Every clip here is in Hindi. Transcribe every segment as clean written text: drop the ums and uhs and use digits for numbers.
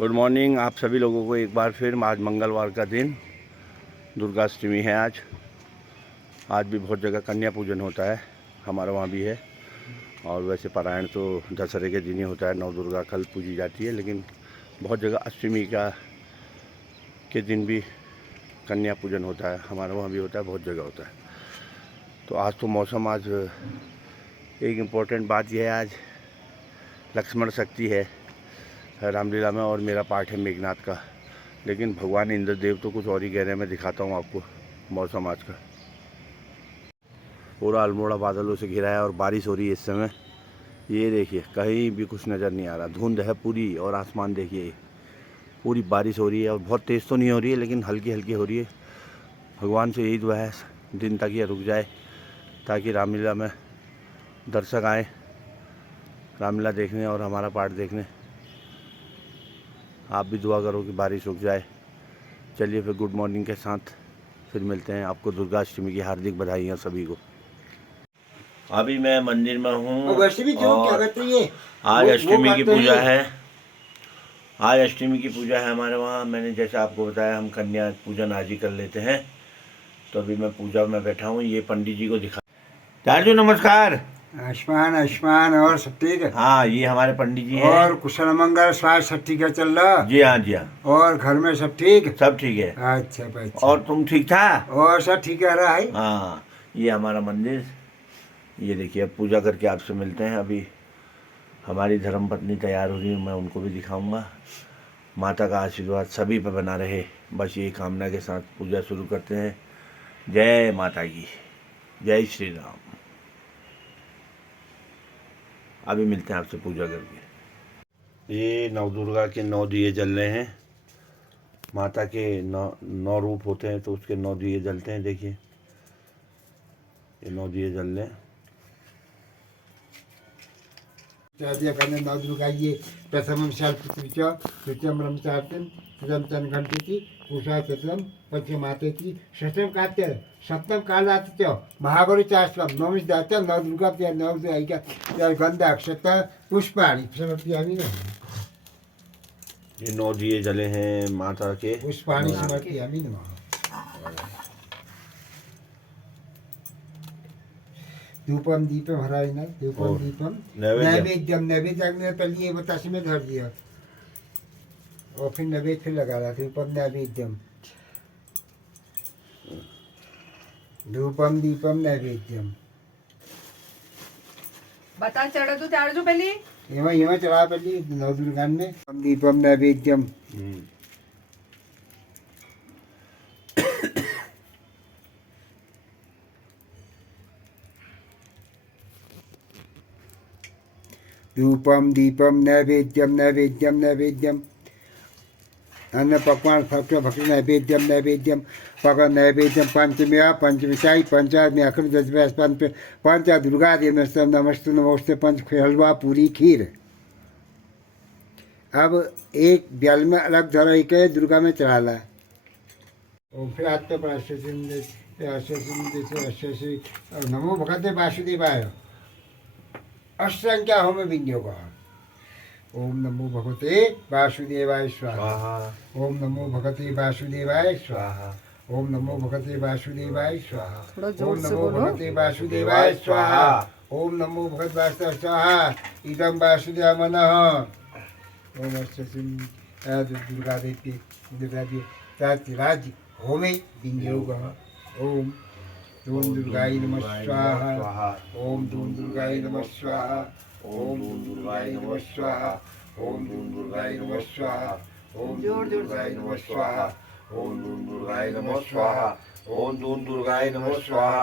गुड मॉर्निंग आप सभी लोगों को एक बार फिर। आज मंगलवार का दिन, दुर्गा अष्टमी है आज भी बहुत जगह कन्या पूजन होता है, हमारे वहाँ भी है। और वैसे पारायण तो दशहरे के दिन ही होता है, नव दुर्गा कल पूजी जाती है, लेकिन बहुत जगह अष्टमी के दिन भी कन्या पूजन होता है, हमारे वहाँ भी होता है, बहुत जगह होता है। तो आज तो मौसम, आज एक इम्पोर्टेंट बात यह है, आज लक्ष्मण शक्ति है रामलीला में और मेरा पाठ है मेघनाथ का। लेकिन भगवान इंद्रदेव तो कुछ और ही कह रहे हैं। मैं दिखाता हूँ आपको मौसम आज का। पूरा अल्मोड़ा बादलों से घिरा है और बारिश हो रही है इस समय। ये देखिए कहीं भी कुछ नज़र नहीं आ रहा, धुंध है पूरी। और आसमान देखिए, पूरी बारिश हो रही है और बहुत तेज़ तो नहीं हो रही है, लेकिन हल्की हल्की हो रही है। भगवान से यही दुआ है दिन तक ये रुक जाए, ताकि रामलीला में दर्शक आएँ रामलीला देखने और हमारा पाठ देखने। आप भी दुआ करो कि बारिश रुक जाए। चलिए फिर गुड मॉर्निंग के साथ फिर मिलते हैं। आपको दुर्गा अष्टमी की हार्दिक बधाइयाँ सभी को। अभी मैं मंदिर में हूँ और आज अष्टमी की पूजा है। आज अष्टमी की पूजा है हमारे वहाँ। मैंने जैसे आपको बताया, हम कन्या पूजन आज ही कर लेते हैं। तो अभी मैं पूजा में बैठा हूँ। ये पंडित जी को दिखा। चाचू नमस्कार। आयुष्मान आयुष्मान। और सब ठीक है? हाँ, ये हमारे पंडित जी हैं। और कुशल मंगल स्वास्थ्य सब ठीक है, चल रहा? जी हाँ, जी हाँ। और घर में सब ठीक? सब ठीक है। अच्छा भाई। और तुम ठीक था? और सब ठीक है रहा है। हाँ, ये हमारा मंदिर। ये देखिए, अब पूजा करके आपसे मिलते हैं। अभी हमारी धर्मपत्नी तैयार हो रही है, मैं उनको भी दिखाऊंगा। माता का आशीर्वाद सभी पर बना रहे, बस यही कामना के साथ पूजा शुरू करते हैं। जय माता की, जय श्री राम। अभी मिलते हैं आपसे पूजा करके। ये नवदुर्गा के 9 दिए जल रहे हैं। माता के 9 रूप होते हैं, तो उसके 9 दिए जलते हैं। देखिए, ये 9 दिए जल रहे हैं। नवदुर्गा ये प्रथम तृतीयम ब्रह्मचार्यम तृतीयम तनघंटी पूषा चतुरम पंचमाते की षष्ठम कात्य सप्तम कालात महागौरी चाष्टम नवमी दात्य नवदुर्गा नव गंधा अक्षता पुष्पाणि समर्पयामि। ये 9 दिए जले हैं माता के। पुष्पाणि समर्पयामि नमः। धूपम दीपम हराइना धूपम दीपम नैवेद्यम। नैवेद्य में पहले ये बतासे में धर दिया और फिर नैवेद्य फिर लगा रहा। धूपम नैवेद्यम, धूपम दीपम नैवेद्यम। बता चढ़ा तो चार जो पहले यहाँ चढ़ा पहले नवदुर्गान में दीपम नैवेद्यम। धूपम दीपम नैवेद्यम नैवेद्यम नैवेद्यम। अन्न पकवान भक्ष्य भक्ष्य नैवेद्यम नैवेद्यम पक नैवेद्यम। पंचमेवा पंचविशाई पंचाग्नि अखंड दशव्यास पंच दुर्गा देव नमस्ते नमोस्ते पंच हलवा पूरी खीर। अब एक ब्याल में अलग धर के दुर्गा में चढ़ाला। और फिर आत्म पर नमो भगवते वासुदेवाय अष्टसंख्या होम विनियोग। ओम नमो भगवते वासुदेवाय स्वाहा। ओम नमो भगवते वासुदेवाय स्वाहा। ओम नमो भगवते वासुदेवाय स्वाहा। ओम नमो भगवते वासुदेवाय स्वाहा। ओम नमो भगवते वासुदेवाय स्वाहा। इदं वासुदेव मनः। ओम दुर्गा देवी राज होमे विनियोग। ओम धूम दुर्गाय नमः स्वाहा। ओम धूम दुर्गाय नमः स्वाहा। ओम धूम दुर्गाय नमः स्वाहा। ओम धूम दुर्गाय नमः स्वाहा। ओम धूम दुर्गाय नमः स्वाहा। ओम धूम दुर्गाय नमः स्वाहा। ओम धूम दुर्गाय नमः स्वाहा।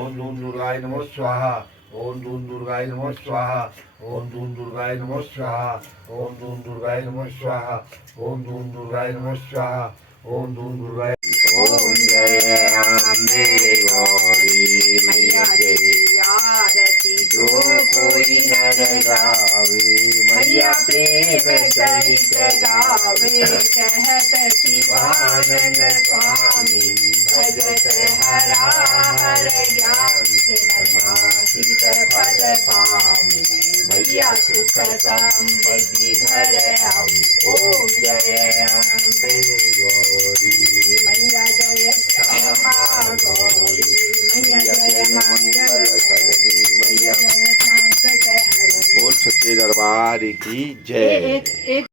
ओम धूम दुर्गाय नमः स्वाहा। ओम धूम दुर्गाय नमः स्वाहा। ओम धूम दुर्गाय नमः स्वाहा। ओम धूम दुर्गाय नमः स्वाहा। ओम धूम दुर्गाय नमः स्वाहा। ओम धूम दुर्गाय। ओम जय अम्बे गौरी मैया की आरती जो कोई नर गावे। मैया प्रेम सहित गावे कहत शिवानंद स्वामी भजत हरा हर ज्ञान सिमरमाशित फल पावे। मैया सुख समृद्धि घर आवे। ओम जय की ए- जय। एक एक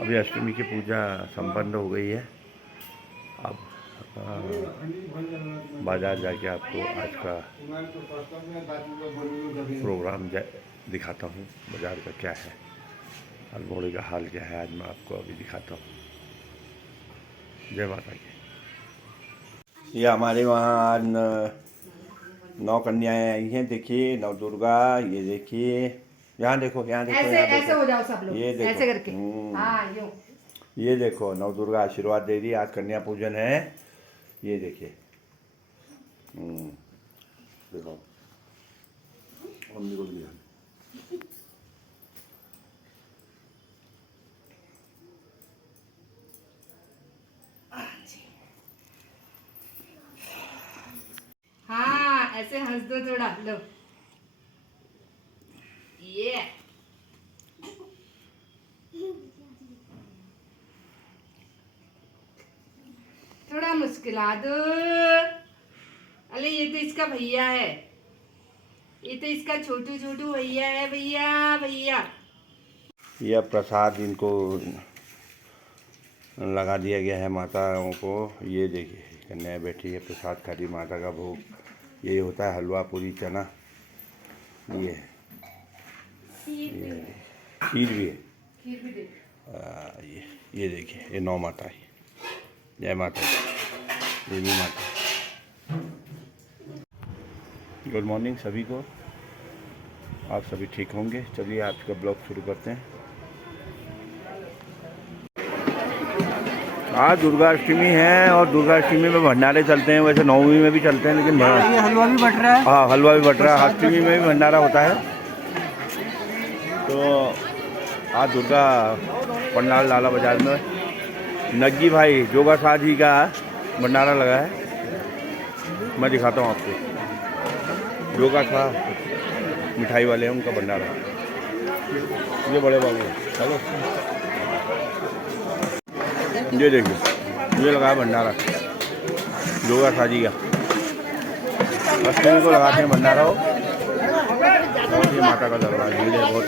अभी अष्टमी की पूजा संपन्न हो गई है। अब बाजार जाके आपको आज का प्रोग्राम दिखाता हूँ, बाजार का क्या है, अल्मोड़े का हाल क्या है, आज मैं आपको अभी दिखाता हूँ। जय माता की। ये हमारे वहाँ आज 9 कन्याएं आई हैं। देखिए, नव दुर्गा, ये देखिए, यहाँ देखो, यहाँ देखो, ऐसे यहाँ ऐसे देखो। हो जाओ सब लोग, ये देखो, ऐसे करके। हाँ यूं। ये देखो, नव दुर्गा आशीर्वाद दे रही है। आज कन्या पूजन है। ये देखिए, देखो, मम्मी को दिया। हाँ ऐसे हंस दो थोड़ा, लो ये थोड़ा मुस्कुरा दो। अरे ये तो इसका भैया है, ये तो इसका छोटू छोटू भैया है। भैया भैया यह प्रसाद इनको लगा दिया गया है माताओं को। ये देखिए, कन्या बैठी है, प्रसाद खा रही, माता का भोग। ये होता है हलवा पूरी चना। ये खीर भी है। खीर भी दे। ये देखिए, ये 9 माता है। जय माता दी, देवी माता। गुड मॉर्निंग सभी को, आप सभी ठीक होंगे। चलिए आज का ब्लॉग शुरू करते हैं। आज दुर्गाष्टमी है और दुर्गाष्टमी में भंडारे चलते हैं। वैसे नवमी में भी चलते हैं, लेकिन ये हलवा भी बट रहा है। हाँ, हलवा भी बट रहा है। अष्टमी में भी भंडारा होता है। तो आज दुर्गा पंडाल लाला बाजार में नग्गी भाई जोगा शाह जी का भंडारा लगा है। मैं दिखाता हूँ आपको। जोगा शाह मिठाई वाले हैं, उनका भंडारा। ये बड़े बाबू, चलो ये देखिए, ये लगा है भंडारा जोगा शाह जी का। अष्टमी को लगाते हैं भंडारा हो। बहुत ही माता का दरबार, भीड़ है बहुत।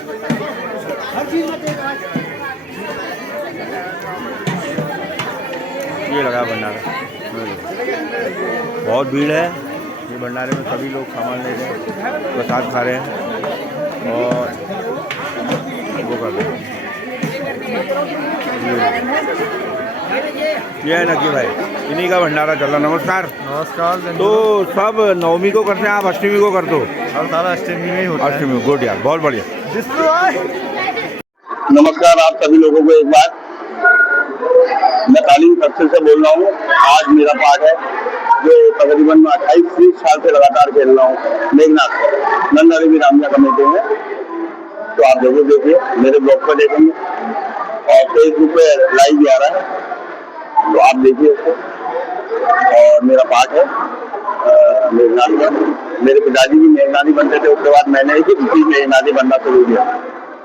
ये लगा भंडारा, बहुत भीड़ है। ये भंडारे में सभी लोग सामान ले रहे हैं, प्रसाद खा रहे हैं और वो कर रहे हैं। ये है नकी भाई, इन्हीं का भंडारा चल रहा। नमस्कार। नमस्कार। तो सब नवमी को करते हैं, आप अष्टमी को करते हो? और सारा अष्टमी में ही होता है। अष्टमी, गुड यार, बहुत बढ़िया। नमस्कार आप सभी लोगों को एक बार। मैं तालीम कक्षे से बोल रहा हूँ। आज मेरा पाठ है जो तकरीबन मैं 28 साल से लगातार खेल रहा हूँ। मेघनाथ नंदा देवी रामजा कमेटी में। तो आप जरूर देखिए, मेरे ब्लॉग पर देखेंगे और फेसबुक पे लाइव भी आ रहा है, तो आप देखिए उसको। और मेरा पाठ है मेघनाथ का। मेरे पिताजी भी मेघनाथी बनते थे, उसके बाद मैंने ही मेघनाथी बनना शुरू किया।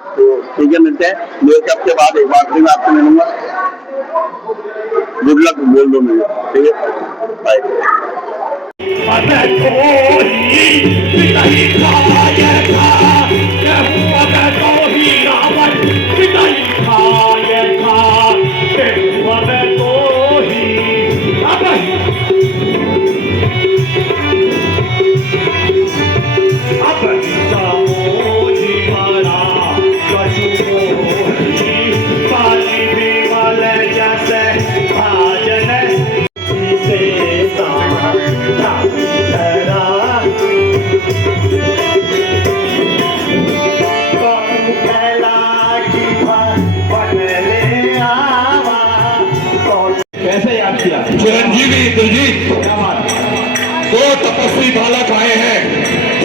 तो ठीक है, मिलते हैं। 2 हफ्ते बाद एक बार फिर मैं आपसे मिलूंगा। गुड लक बोल दो मुझे, ठीक है, बाय। चिरंजीवी इंद्रजीत 2 तपस्वी बालक आए हैं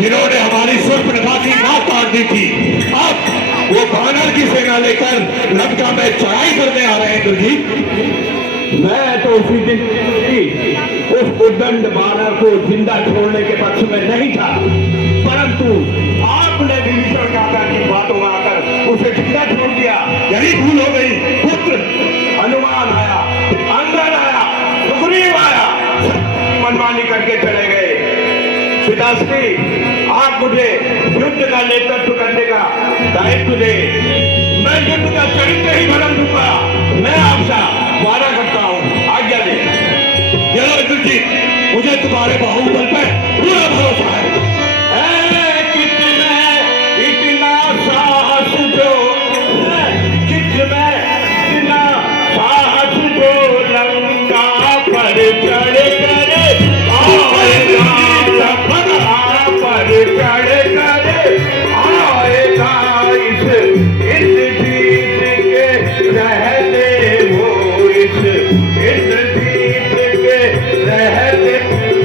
जिन्होंने हमारी शूर्पणखा की नाक काट दी थी। अब वो वानर की सेना लेकर लंका में चढ़ाई करने आ रहे हैं इंद्रजीत। मैं तो उसी दिन उस उद्दंड वानर को जिंदा छोड़ने के पक्ष में नहीं था, परंतु आपने विभीषण काका की बातों में आकर उसे जिंदा छोड़ दिया। यही भूल हो गई। पुत्र हनुमान आया, अंगद आया, सुग्रीव आया, मनमानी करके चले गए। पिताश्री आप मुझे युद्ध का नेतृत्व करने का दायित्व दे। मैं युद्ध का चरित्र ही बदल दूंगा। मैं आपसे वादा करता हूँ, आज्ञा दे। चलो युधिष्ठिर, मुझे तुम्हारे बाहुबल पे पूरा भरोसा है। इतना साहस जो इतना साहस जो लंका पर चढ़ कर आएगा, पर चढ़ कर आएगा। इस जीत के रहते हो, इस जीत के रहते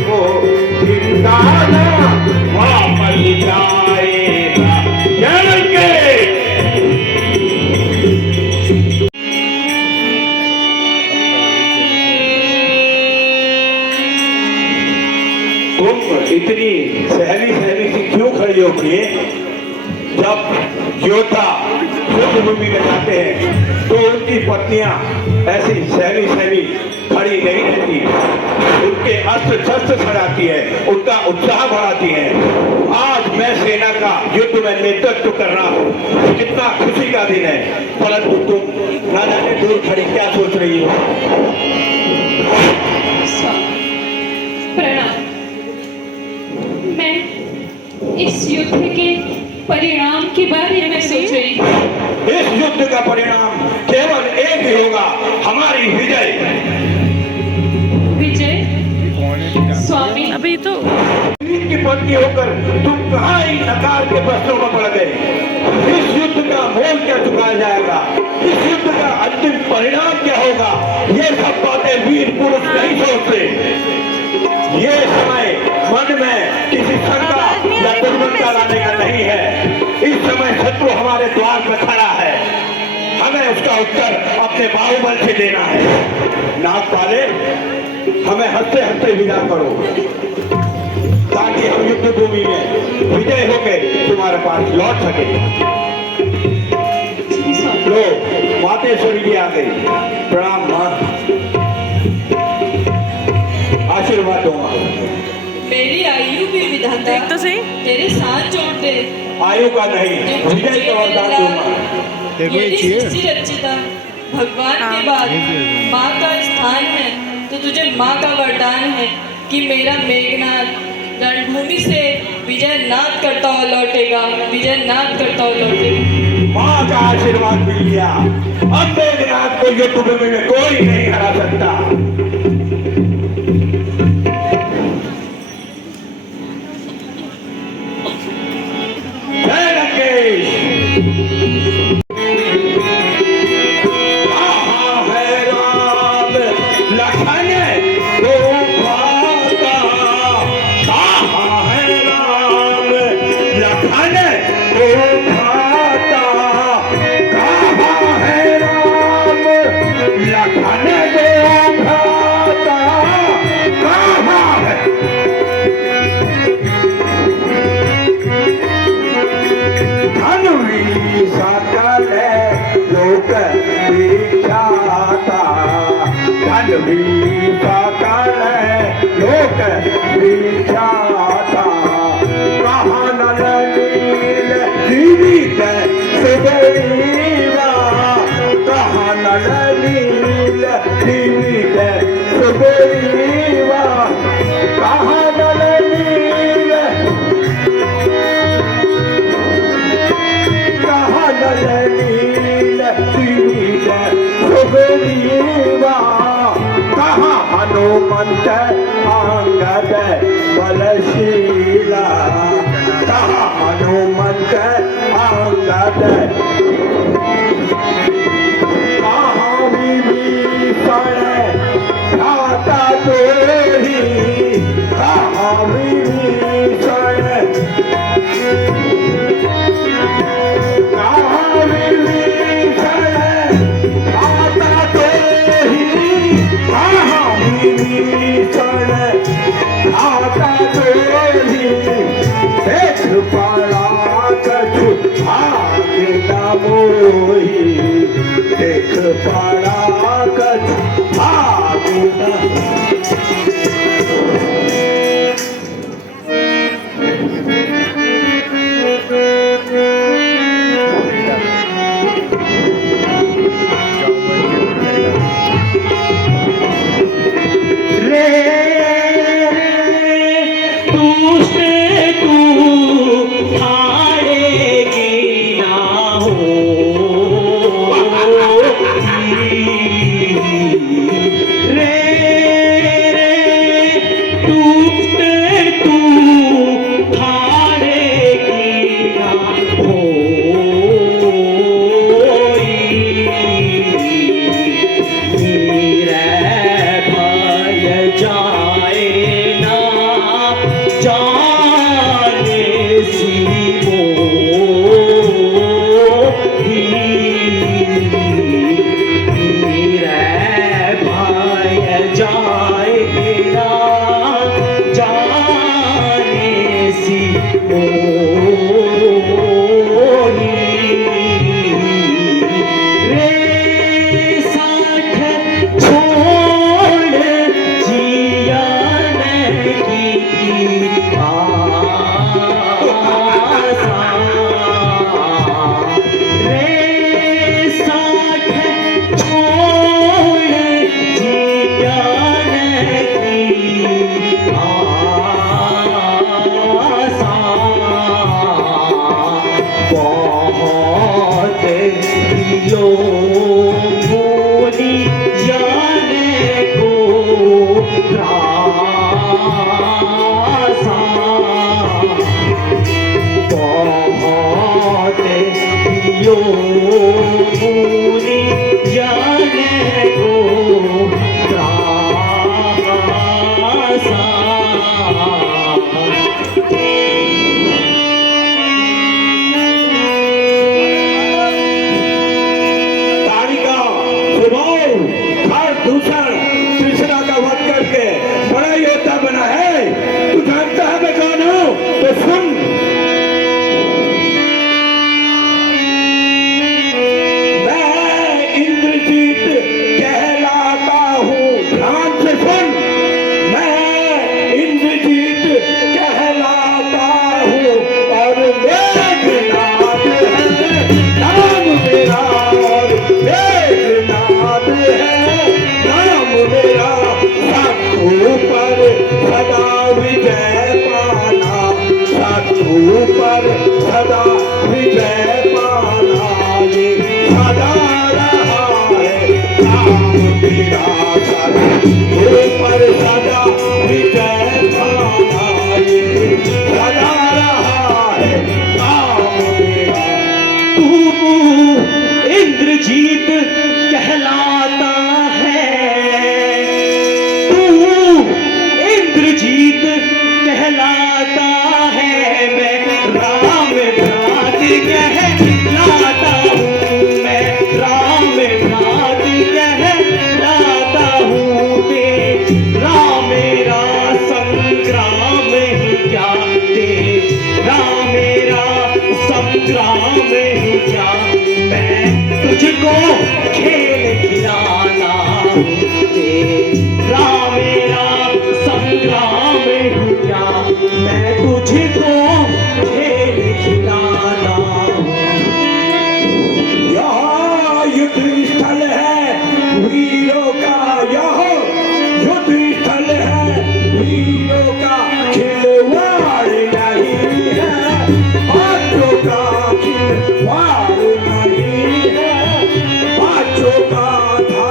हो, जिंदा ना वापस जाएगा। जाएंगे तुम इतनी सहली सहली सी क्यों खड़ी हो गई? जब योद्धा युद्ध भूमि में जाते हैं तो उनकी पत्नियां ऐसी सहली सहली खड़ी नहीं रहती, उनके अस्त्र शस्त्र सजाती है, उनका उत्साह बढ़ाती है। आज मैं सेना का युद्ध में नेतृत्व कर रहा हूँ, कितना खुशी का दिन है। परंतु तुम ना जाने दूर खड़ी क्या सोच रही हो? प्रणाम। मैं इस युद्ध के परिणाम के बारे में सोच रही हूँ। इस युद्ध का परिणाम केवल एक ही होगा, हमारी विजय। विजय? स्वामी, अभी तो वीर की पत्नी होकर तुम कहाँ ही नकार के बस्तों में पड़ गए? इस युद्ध का मोल क्या चुकाया जाएगा? इस युद्ध का अंतिम परिणाम क्या होगा? ये सब बातें वीर पुरुष नहीं सोचते। ये समय मन में किसी शंका या दुर्मंता लाने का नहीं है। इस समय शत्रु हमारे द्वार पर खड़ा है, हमें उसका उत्तर अपने बाहुबल से देना है। नागपाले, हमें हंसते हंसते विदा करो, ताकि हम युद्ध भूमि में विजय होकर तुम्हारे पास लौट सके। लो, मातेश्वरी जी आ गई। प्रणाम मां, आशीर्वाद दूंगा। मेरी आयु भी विधाता देख तो सही। तेरे साथ जोड़ दे। आयु का नहीं, विजय का वरदान दूंगा। यदि सृष्टि रचिता भगवान के बाद माँ का स्थान है, तो तुझे माँ का वरदान है कि मेरा मेघनाथ रणभूमि से विजय नाद करता हुआ लौटेगा, विजय नाद करता हुआ लौटेगा। माँ का आशीर्वाद मिल गया। अब मेघनाथ को युद्ध भूमि में कोई नहीं हरा सकता। जय लंकेश। कहाँ है राम लखन दो भाता? कहाँ है राम लखन दो भाता? कहाँ है राम लखन दो भाता? कहाँ है? धनुवी सकल लोक विख्याता, धनुवी सकल लोक विख्याता। कहाँ नल नील जीवित सुग्रीवा? कहाँ नल नील जीवित सुग्रीवा? कहाँ नल नील, कहाँ नल नील जीवित सुग्रीवा? कहाँ हनुमंत अंगद बलशीला? कहाँ हनुमंत अंगद? कहाँ विभीषण भ्राता तोहि? कहाँ विभीषण, कहाँ विभीषण भ्राता तोहि? कहाँ विभीषण भ्राता तोहि? देख पड़ा कछु भाग्य न मोहि, देख पड़ा कछु भाग्य न। इंद्रजीत कहलाता है, तू इंद्रजीत कहलाता है, मैं राम भ्रात कहलाता हूँ, मैं राम भ्रात कहलाता हूँ। तेरा मेरा संग्राम ही क्या, तेरा मेरा संग्राम ही क्या, मैं तुझको खेल खिलाना हूँ। तेरा मेरा संग्राम ही क्या, मैं तुझको खेल खिलाना हूँ। यहाँ युद्ध स्थल है वीरों का, यहाँ युद्ध स्थल है वीरों का, खिलवाड़ नहीं है बातों का, खिलवाड़ नहीं है बातों का था।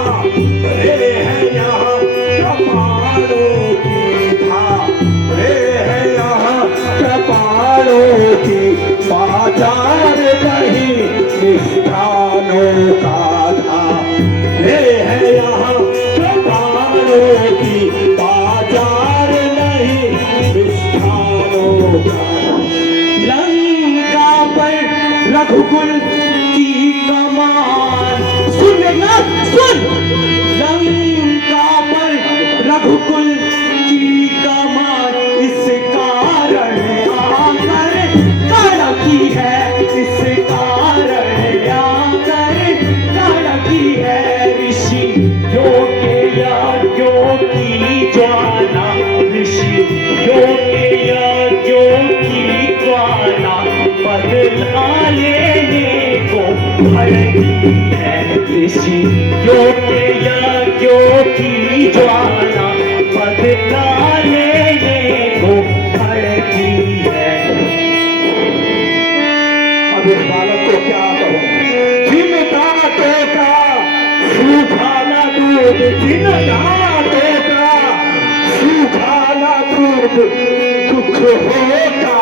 रे है यहाँ कपालों की था, रे है यहाँ कपालों की, बाजार नहीं मिष्ठानों का था। रे है यहाँ कपालों की, बाजार नहीं मिष्ठानों का। लंका पर रघुकुल की कमान, सुन लेना सुन, लंका पर रघुकुल की कमान, इस कारण आकर काला की है, इस कारण आकर काला की है। ऋषि योग्य याज्ञों की ज्वाला, ऋषि योग्य याज्ञों की ज्वाला, बदला लेने को भड़की है। ऋषि योग्य याज्ञों की ज्वाला, बदला लेने को भड़की है। अब इस बालक को क्या करूं, जिन दांतों का सूखाना दूध, जिन दांतों का सूखाना दूध, दुख होता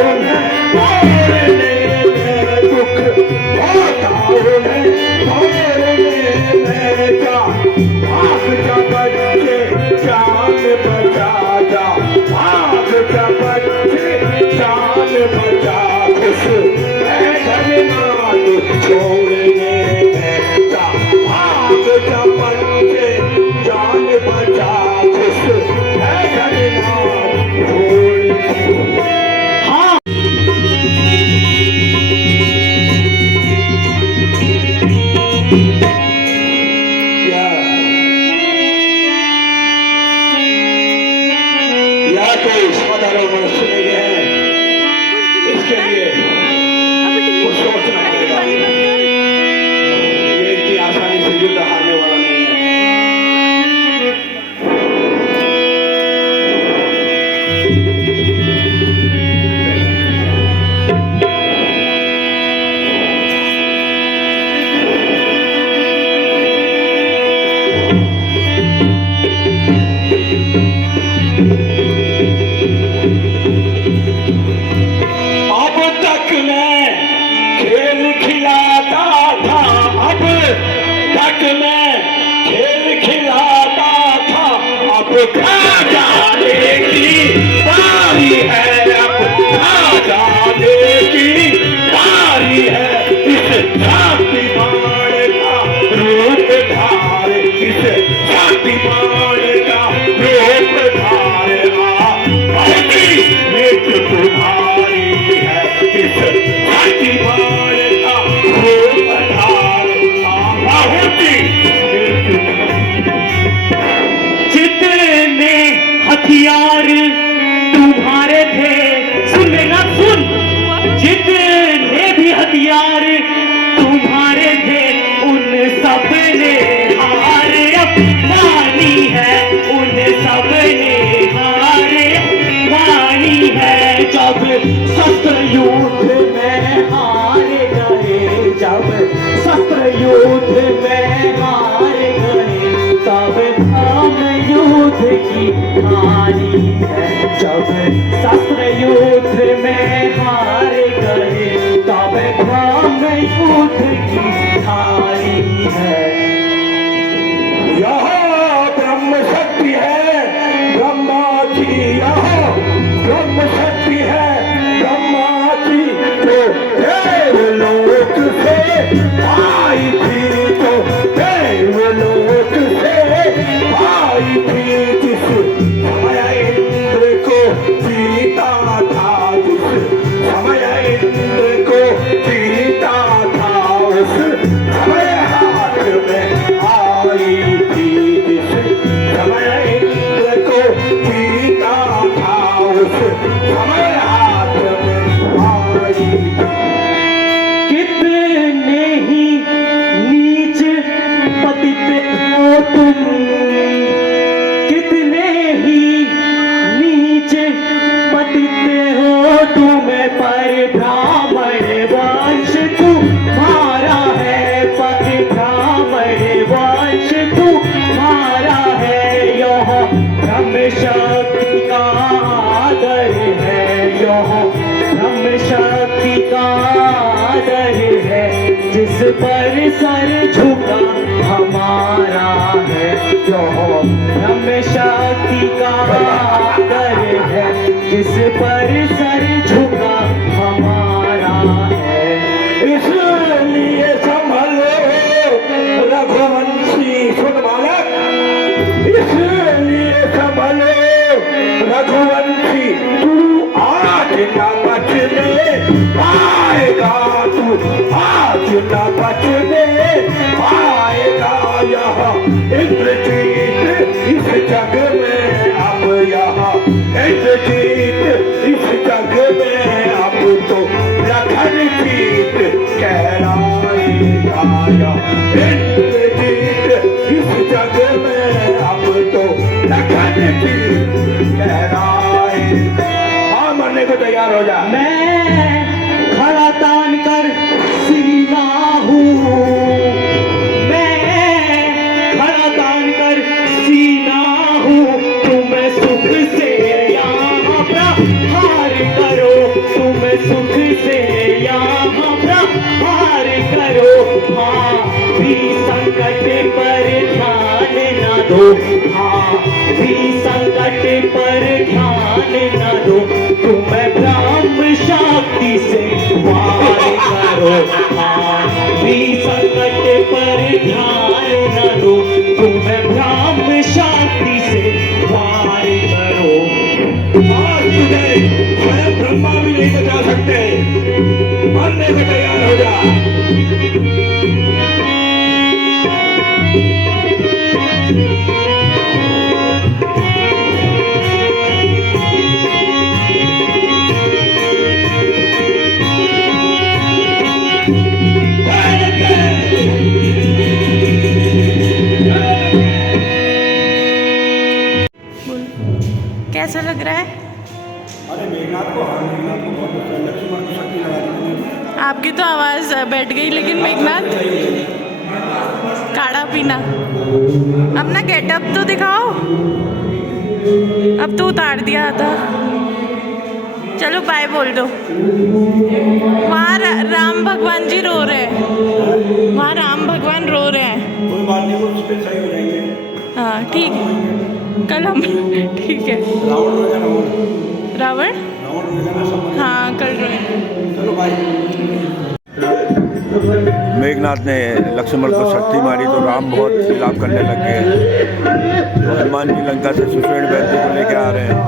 उन्हें तोड़ने में, दुख होता उन्हें तोड़ने में। जा भाग जा बच्चे जान बचा जा, भाग जा बच्चे जान बचा, खुश है धन्यवाद छोड़ने में। जा भाग जा बच्चे जान बचा, खुश है धन्यवाद छोड़ने में। हाँ या कोई साधारण मनुष्य नहीं है, इसके लिए कुछ सोचना पड़ेगा। ये इतनी आसानी से युद्ध हारने वाला नहीं है। अब तक मैं खेल खिलाता था, अब तक मैं खेल खिलाता था, अब खा जाने की बारी है, अब खा जाने की बारी है। इस शक्तिमान का रूप धार, इस शक्तिमान का रूप धार, मृत्यु तुम्हारी है, इस शक्तिमान का रूप धार, आहुति मृत्यु। जितने हथियार तुम्हारे थे, सुन लेना सुन, जितने भी हथियार तुम्हारे थे, उन सब ने हार अपनी है, उन सब ने हार अपनी है। जब शस्त्र युद्ध में हार गए, जब शस्त्र युद्ध में हार गए, तब हम युद्ध की हारी है। जब शस्त्र युद्ध में हार गए, तब हम युद्ध की हारी है। यहाँ ब्रह्म शक्ति है ब्रह्मा की, यहाँ ब्रह्म शक्ति है ब्रह्मा की, जो देवलोक से आई थी, जो देवलोक से आई थी, जिस समय इंद्र को जीता था, जिस समय इंद्र को जीता था, उस समय हाथ में आई थी, जिस समय इंद्र को जीता था, उस समय हाथ में आई थी। कितने ही नीच पतित हो तुम, कितने ही नीच पतित हो तुम, पर ब्राह्मण वंश तुम्हारा है, पर ब्राह्मण वंश तुम्हारा है। यह ब्रह्म शक्ति का आदर है, यह ब्रह्म शक्ति का आदर है, जिस पर सर झुका हमारा है। यह ब्रह्म शक्ति का आदर है, जिस पर सर झुका हमारा है। इसलिए संभलो रघुवंशी सुन बालक, इसलिए संभलो रघुवंशी, तू आज न बचने पाएगा, तू आज न बचने पाएगा। यह इंद्रजीत इस जग में अब, यहाँ इंद्रजीत इस जग में अब तो लखन जीत कहलाएगा। यह इंद्रजीत इस जग में अब तो लखन जीत कहलाएगा। हाँ, मरने को तैयार हो जा। मैं खड़ा तान कर सीना हूँ, मैं खड़ा तान कर सीना हूँ, तुम सुख से यहाँ प्रहार करो, तुम सुख से यहाँ प्रहार करो। हाँ भी संकट पर ध्यान न दो, हाँ भी संकट पर ध्यान न दो, तुम ब्रह्म शक्ति से वार करो। हाँ भी संकट पर ध्यान न दो, तुम ब्रह्म शक्ति से वार करो। आज तुझे स्वयं ब्रह्मा भी नहीं बचा सकते, मरने को तैयार हो जा। कैसा लग रहा है? अरे मेघनाथ को, हाँ मेघनाथ को बहुत लक्ष्मण की शक्ति लगा दी। आपकी तो आवाज़ बैठ गई, लेकिन मेघनाथ काढ़ा पीना। अपना गेटअप तो दिखाओ, अब तो उतार दिया था। चलो बाय बोल दो। वहाँ राम भगवान जी रो रहे हैं, वहाँ राम भगवान रो रहे हैं। कोई बात नहीं, वो उस पर सही हो जाएंगे। हाँ ठीक है, कल हम ठीक है। रावण रोएगा, रावण रावण रोएगा ना सब। हाँ कल रोए। चलो भाई। मेघनाथ ने लक्ष्मण को शक्ति मारी तो राम बहुत विलाप करने लग गए। तो हनुमान जी लंका से सुषेण वैद्य को लेके आ रहे हैं।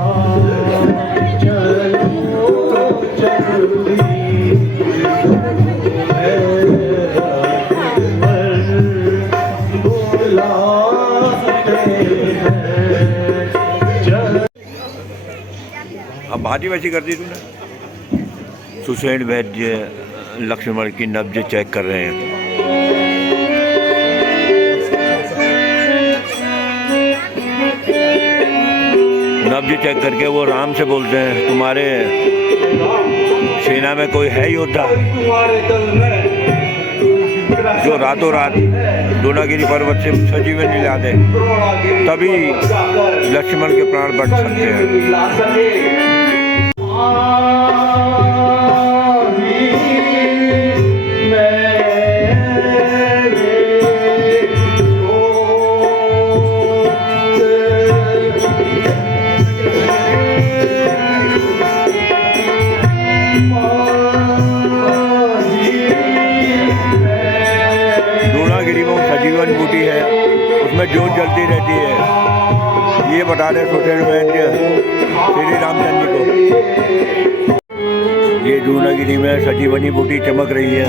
अब भाजी वैसी कर दी तूने। सुषेण वैद्य लक्ष्मण की नब्ज चेक कर रहे हैं। नब्ज चेक करके वो राम से बोलते हैं, तुम्हारे सेना में कोई है योद्धा जो रातों रात द्रोणागिरी पर्वत से सजीवन ला दे, तभी लक्ष्मण के प्राण बच सकते हैं। सजीवन बूटी है, उसमें ज्योत जलती रहती है। ये बता रहे सोशल मीडिया श्री रामचंद्र जी को। ये जूनागिरी में सजीवनी बूटी चमक रही है।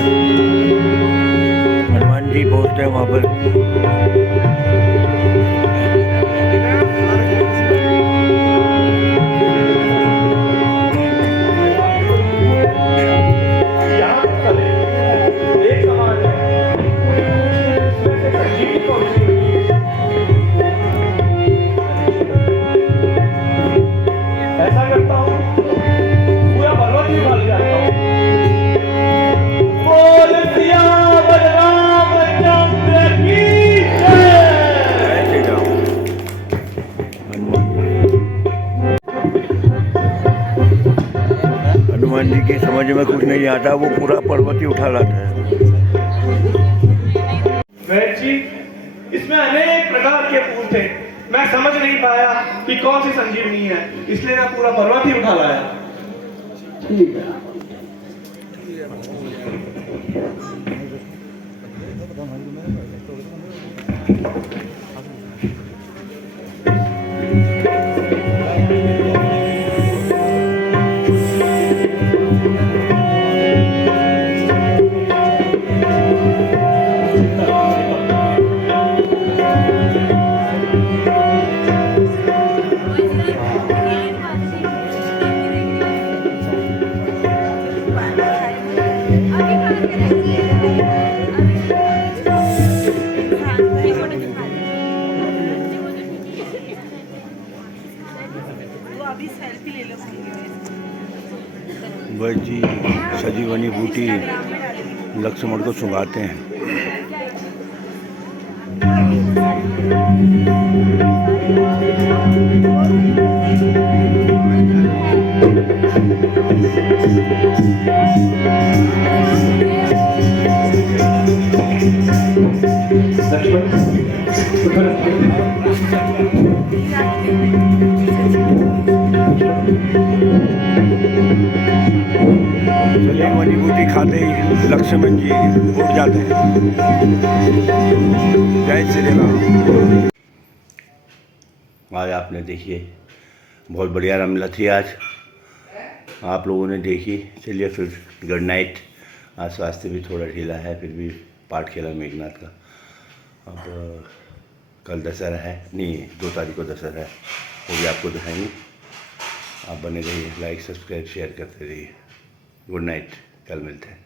हनुमान जी पहुँचते हैं वहाँ पर। हनुमान जी की समझ में कुछ नहीं आता, वो पूरा पर्वत ही उठा लाता है। वैद्य जी, इसमें अनेक प्रकार के फूल थे, मैं समझ नहीं पाया कि कौन सी संजीवनी है, इसलिए मैं पूरा पर्वत ही उठा लाया। ठीक है। वैद्य जी सजीवनी बूटी लक्ष्मण को सुंघाते हैं। सजीवनी बूटी खाते ही लक्ष्मण जी उठ जाते हैं। जय श्री राम। आज आपने देखिए बहुत बढ़िया रामलीला थी आज, आप लोगों ने देखी। चलिए फिर गुड नाइट। आज स्वास्थ्य भी थोड़ा ढीला है, फिर भी पाठ खेला मेघनाथ का। अब कल दशहरा है, नहीं 2 तारीख को दशहरा है, वो भी आपको दिखाएंगे। आप बने रहिए, लाइक सब्सक्राइब शेयर करते रहिए। गुड नाइट, कल मिलते हैं।